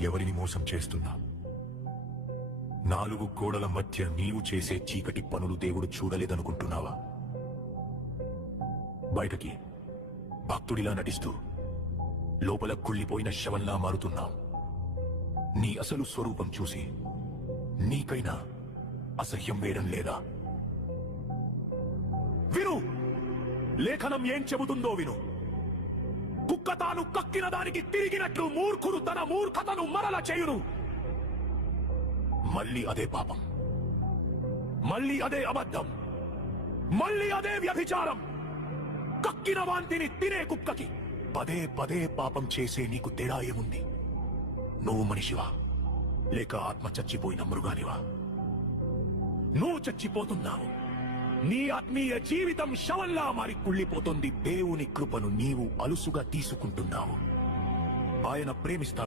ఎవరిని మోసం చేస్తున్నా? నాలుగు గోడల మధ్య నీవు చేసే చీకటి పనులు దేవుడు చూడలేదనుకుంటున్నావా? బయటకి భక్తుడిలా నటిస్తూ లోపల కుళ్ళిపోయిన శవంలా మారుతున్నావు. నీ అసలు స్వరూపం చూసి నీకైనా అసహ్యం వేయడం లేదా? విను, లేఖనం ఏం చెబుతుందో విను. కుక్క తాను కక్కిన దానికి తిరిగినట్లు మూర్ఖుడు తన మూర్ఖతను మరల చేయును. మళ్ళీ అదే పాపం, మళ్ళీ అదే అబద్ధం, మళ్ళీ అదే వ్యభిచారం. కక్కిన వాంతిని తినే కుక్కకి పదే పదే పాపం చేసే నీకు తేడా ఏముంది? నువ్వు మనిషివా లేక ఆత్మ చచ్చిపోయిన మృగానివా? నువ్వు చచ్చిపోతున్నావు. నీ ఆత్మీయ జీవితం శవంలా మారి కుళ్ళిపోతుంది. దేవుని కృపను నీవు అలుసుగా తీసుకుంటున్నావు. ఆయన ప్రేమిస్తాడు.